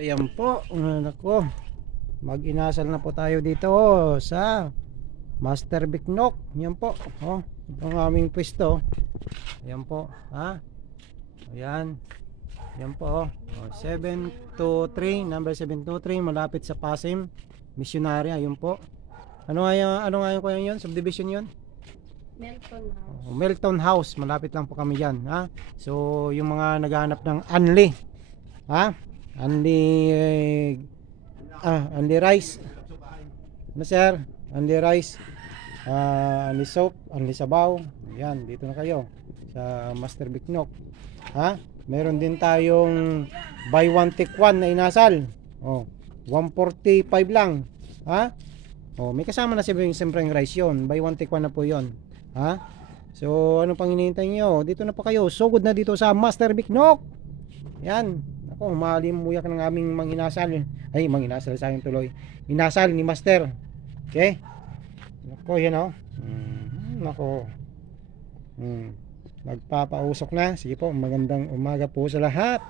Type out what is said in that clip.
Ayan po, nako, mag-inasal na po tayo dito sa Master Bicnok. Yan po, ang aming pwesto. Ayan po, ayan, yan po, 723, number 723, malapit sa Pasim, Missionary. Ayun po. Ano nga yung kuya yun? Subdivision yun? Melton House. Melton House, malapit lang po kami dyan, So, yung mga naghahanap ng Anli, Anli, Anli rice. Ano sir? Anli rice, Anli soap, Anli sabaw. Yan, dito na kayo sa Master Bicnok. Meron din tayong buy one take one na inasal. 145 lang. May kasama na siyempre yung rice yun. Buy one take one na po yun. So, ano pang hinihintay nyo? Dito na po kayo. Sugod na dito sa Master Bicnok. Yan. Ako, malimuyak ng aming manginasal. Ay, manginasal sa akin tuloy. Inasal ni Master. Okay? Ako, yan o. Ako. Magpapausok na. Sige po, magandang umaga po sa lahat.